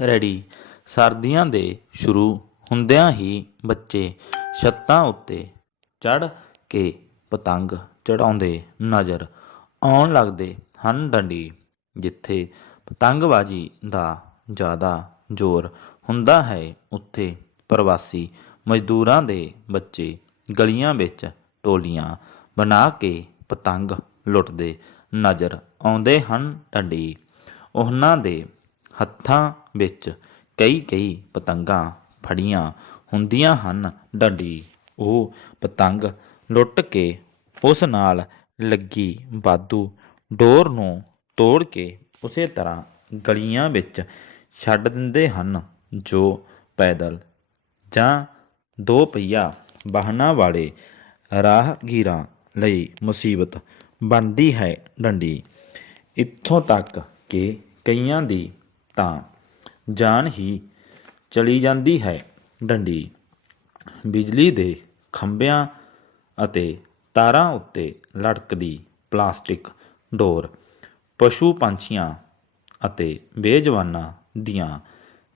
Ready. ਸਰਦੀਆਂ ਦੇ ਸ਼ੁਰੂ ਹੁੰਦਿਆਂ ਹੀ ਬੱਚੇ ਛੱਤਾਂ ਉੱਤੇ ਚੜ੍ਹ ਕੇ ਪਤੰਗ ਚੜਾਉਂਦੇ ਨਜ਼ਰ ਆਉਣ ਲੱਗਦੇ ਹਨ ਡੰਡੀ, ਜਿੱਥੇ ਪਤੰਗਬਾਜ਼ੀ ਦਾ ਜ਼ਿਆਦਾ ਜ਼ੋਰ ਹੁੰਦਾ ਹੈ। ਉੱਥੇ ਪ੍ਰਵਾਸੀ ਮਜ਼ਦੂਰਾਂ ਦੇ ਬੱਚੇ ਗਲੀਆਂ ਵਿੱਚ ਟੋਲੀਆਂ ਬਣਾ ਕੇ ਪਤੰਗ ਲੁੱਟਦੇ ਨਜ਼ਰ ਆਉਂਦੇ ਹਨ ਡੰਡੀ। ਉਹਨਾਂ ਦੇ ਹੱਥਾਂ ਵਿੱਚ ਕਈ ਕਈ ਪਤੰਗਾਂ ਫੜੀਆਂ ਹੁੰਦੀਆਂ ਹਨ। ਡੰਡੀ ਉਹ ਪਤੰਗ ਲੁੱਟ ਕੇ ਉਸ ਨਾਲ ਲੱਗੀ ਬਾਦੂ ਡੋਰ ਨੂੰ ਤੋੜ ਕੇ ਉਸੇ ਤਰ੍ਹਾਂ ਗਲੀਆਂ ਵਿੱਚ ਛੱਡ ਦਿੰਦੇ ਹਨ, ਜੋ ਪੈਦਲ ਜਾਂ ਦੋ ਪਹੀਆ ਵਾਹਨਾਂ ਵਾਲੇ ਰਾਹਗੀਰਾਂ ਲਈ ਮੁਸੀਬਤ ਬਣਦੀ ਹੈ। ਡੰਡੀ। ਇੱਥੋਂ ਤੱਕ ਕਿ ਕਈਆਂ ਦੀ ਤਾਂ ਜਾਨ ਹੀ ਚਲੀ ਜਾਂਦੀ ਹੈ ਡੰਡੀ। ਬਿਜਲੀ ਦੇ ਖੰਭਿਆਂ ਅਤੇ ਤਾਰਾਂ ਉੱਤੇ ਲਟਕਦੀ ਪਲਾਸਟਿਕ ਡੋਰ ਪਸ਼ੂ ਪੰਛੀਆਂ ਅਤੇ ਬੇਜਵਾਨਾਂ ਦੀਆਂ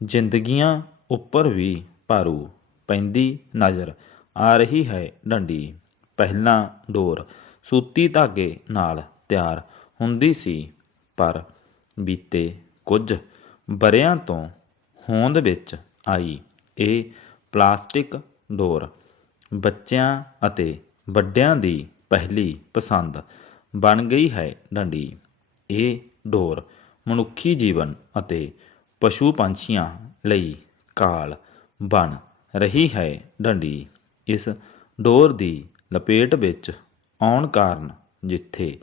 ਜ਼ਿੰਦਗੀਆਂ ਉੱਪਰ ਵੀ ਭਾਰੂ ਪੈਂਦੀ ਨਜ਼ਰ ਆ ਰਹੀ ਹੈ ਡੰਡੀ। ਪਹਿਲਾਂ ਡੋਰ ਸੂਤੀ ਧਾਗੇ ਨਾਲ ਤਿਆਰ ਹੁੰਦੀ ਸੀ, ਪਰ ਬੀਤੇ ਕੁਝ ਬਰਿਆਂ ਤੋਂ ਹੋਂਦ ਵਿੱਚ ਆਈ ਇਹ ਪਲਾਸਟਿਕ ਡੋਰ ਬੱਚਿਆਂ ਅਤੇ ਵੱਡਿਆਂ ਦੀ ਪਹਿਲੀ ਪਸੰਦ ਬਣ ਗਈ ਹੈ ਡੰਡੀ। ਇਹ ਡੋਰ ਮਨੁੱਖੀ ਜੀਵਨ ਅਤੇ ਪਸ਼ੂ ਪੰਛੀਆਂ ਲਈ ਕਾਲ ਬਣ ਰਹੀ ਹੈ ਡੰਡੀ। ਇਸ ਡੋਰ ਦੀ ਲਪੇਟ ਵਿੱਚ ਆਉਣ ਕਾਰਨ ਜਿੱਥੇ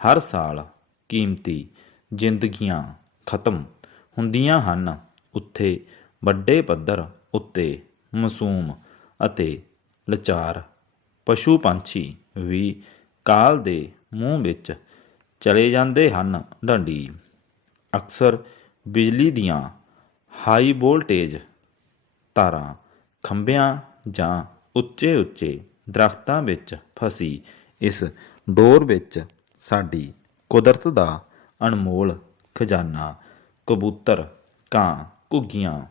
ਹਰ ਸਾਲ ਕੀਮਤੀ ਜ਼ਿੰਦਗੀਆਂ ਖਤਮ ਹੁੰਦੀਆਂ ਹਨ। ਉੱਥੇ ਵੱਡੇ ਪੱਧਰ ਉੱਤੇ ਮਾਸੂਮ ਅਤੇ ਲਾਚਾਰ ਪਸ਼ੂ ਪੰਛੀ ਵੀ ਕਾਲ ਦੇ ਮੂੰਹ ਵਿੱਚ ਚਲੇ ਜਾਂਦੇ ਹਨ। ਡੰਡੀ ਅਕਸਰ ਬਿਜਲੀ ਦੀਆਂ ਹਾਈ ਵੋਲਟੇਜ ਤਾਰਾਂ, ਖੰਭਿਆਂ ਜਾਂ ਉੱਚੇ ਉੱਚੇ ਦਰਖਤਾਂ ਵਿੱਚ ਫਸੀ ਇਸ ਡੋਰ ਵਿੱਚ ਸਾਡੀ ਕੁਦਰਤ ਦਾ ਅਨਮੋਲ ਖਜ਼ਾਨਾ ਕਬੂਤਰ, ਕਾਂ, ਘੁੱਗੀਆਂ।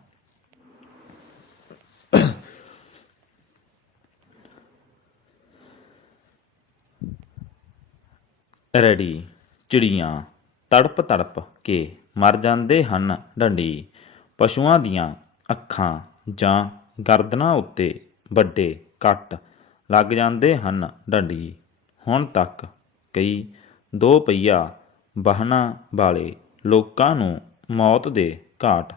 ਰੜੀ ਚਿੜੀਆਂ ਤੜਪ ਤੜਪ ਕੇ ਮਰ ਜਾਂਦੇ ਹਨ ਡੰਡੀ। ਪਸ਼ੂਆਂ ਦੀਆਂ ਅੱਖਾਂ ਜਾਂ ਗਰਦਨਾਂ ਉੱਤੇ ਵੱਡੇ ਕੱਟ ਲੱਗ ਜਾਂਦੇ ਹਨ ਡੰਡੀ। ਹੁਣ ਤੱਕ ਕਈ ਦੋ ਪਹੀਆ ਵਾਹਨਾਂ ਵਾਲੇ ਲੋਕਾਂ ਨੂੰ ਮੌਤ ਦੇ ਘਾਟ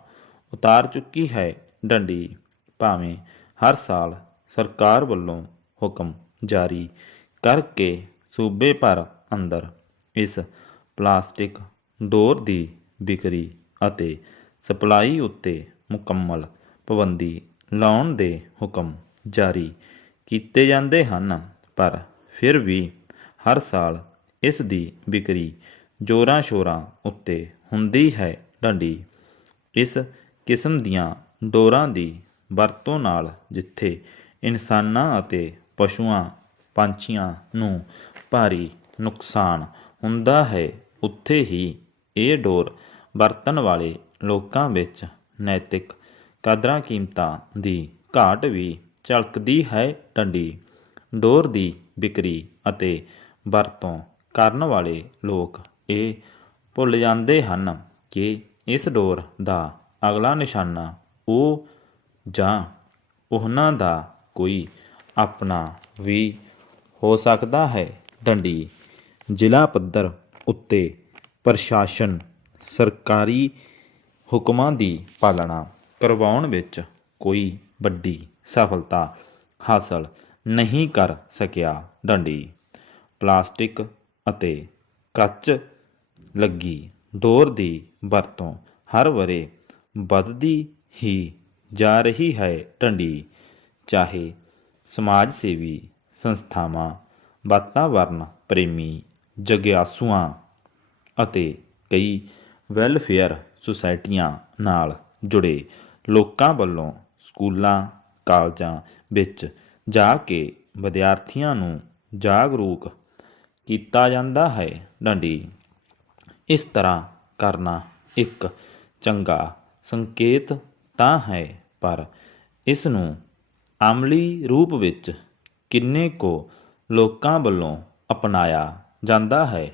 ਉਤਾਰ ਚੁੱਕੀ ਹੈ ਡੰਡੀ। ਭਾਵੇਂ ਹਰ ਸਾਲ ਸਰਕਾਰ ਵੱਲੋਂ ਹੁਕਮ ਜਾਰੀ ਕਰਕੇ ਸੂਬੇ ਭਰ ਅੰਦਰ ਇਸ ਪਲਾਸਟਿਕ ਡੋਰ ਦੀ ਵਿਕਰੀ ਅਤੇ ਸਪਲਾਈ ਉੱਤੇ ਮੁਕੰਮਲ ਪਾਬੰਦੀ ਲਾਉਣ ਦੇ ਹੁਕਮ ਜਾਰੀ ਕੀਤੇ ਜਾਂਦੇ ਹਨ, ਪਰ ਫਿਰ ਵੀ ਹਰ ਸਾਲ ਇਸ ਦੀ ਵਿਕਰੀ ਜੋਰਾਂ ਸ਼ੋਰਾਂ ਉੱਤੇ ਹੁੰਦੀ ਹੈ। ਡੰਡੀ। ਇਸ ਕਿਸਮ ਦੀਆਂ ਡੋਰਾਂ ਦੀ ਵਰਤੋਂ ਨਾਲ ਜਿੱਥੇ ਇਨਸਾਨਾਂ ਅਤੇ ਪਸ਼ੂਆਂ, ਪੰਛੀਆਂ ਨੂੰ ਭਾਰੀ ਨੁਕਸਾਨ ਹੁੰਦਾ ਹੈ, ਉੱਥੇ ਹੀ ਇਹ ਡੋਰ ਵਰਤਣ ਵਾਲੇ ਲੋਕਾਂ ਵਿੱਚ ਨੈਤਿਕ ਕਦਰਾਂ ਕੀਮਤਾਂ ਦੀ ਘਾਟ ਵੀ ਝਲਕਦੀ ਹੈ ਡੰਡੀ। ਡੋਰ ਦੀ ਵਿਕਰੀ ਅਤੇ ਵਰਤੋਂ ਕਰਨ ਵਾਲੇ ਲੋਕ ਇਹ ਭੁੱਲ ਜਾਂਦੇ ਹਨ ਕਿ ਇਸ ਡੋਰ ਦਾ ਅਗਲਾ ਨਿਸ਼ਾਨਾ ਉਹ ਜਾਂ ਉਹਨਾਂ ਦਾ ਕੋਈ ਆਪਣਾ ਵੀ ਹੋ ਸਕਦਾ ਹੈ। ਡੰਡੀ, ਜ਼ਿਲ੍ਹਾ ਪੱਧਰ ਉੱਤੇ ਪ੍ਰਸ਼ਾਸਨ ਸਰਕਾਰੀ ਹੁਕਮਾਂ ਦੀ ਪਾਲਣਾ ਕਰਵਾਉਣ ਵਿੱਚ ਕੋਈ ਵੱਡੀ ਸਫਲਤਾ ਹਾਸਲ ਨਹੀਂ ਕਰ ਸਕਿਆ। ਡੰਡੀ, ਪਲਾਸਟਿਕ ਅਤੇ ਕੱਚ ਲੱਗੀ ਡੋਰ ਦੀ ਵਰਤੋਂ ਹਰ ਵਰੇ ਵੱਧਦੀ ਹੀ ਜਾ ਰਹੀ ਹੈ ਢੰਡੀ ਚਾਹੇ ਸਮਾਜ ਸੇਵੀ ਸੰਸਥਾਵਾਂ, ਵਾਤਾਵਰਨ ਪ੍ਰੇਮੀ, ਜਗਿਆਸੂਆਂ ਅਤੇ ਕਈ ਵੈਲਫੇਅਰ ਸੁਸਾਇਟੀਆਂ ਨਾਲ ਜੁੜੇ ਲੋਕਾਂ ਵੱਲੋਂ ਸਕੂਲਾਂ, ਕਾਲਜਾਂ ਵਿੱਚ ਜਾ ਕੇ ਵਿਦਿਆਰਥੀਆਂ ਨੂੰ ਜਾਗਰੂਕ ਕੀਤਾ ਜਾਂਦਾ ਹੈ। ਡੰਡੀ ਇਸ ਤਰ੍ਹਾਂ ਕਰਨਾ ਇੱਕ ਚੰਗਾ ਸੰਕੇਤ ਤਾਂ ਹੈ, ਪਰ ਇਸ ਨੂੰ ਅਮਲੀ ਰੂਪ ਵਿੱਚ ਕਿੰਨੇ ਕੋ ਲੋਕਾਂ ਵੱਲੋਂ ਅਪਣਾਇਆ ਜਾਂਦਾ ਹੈ?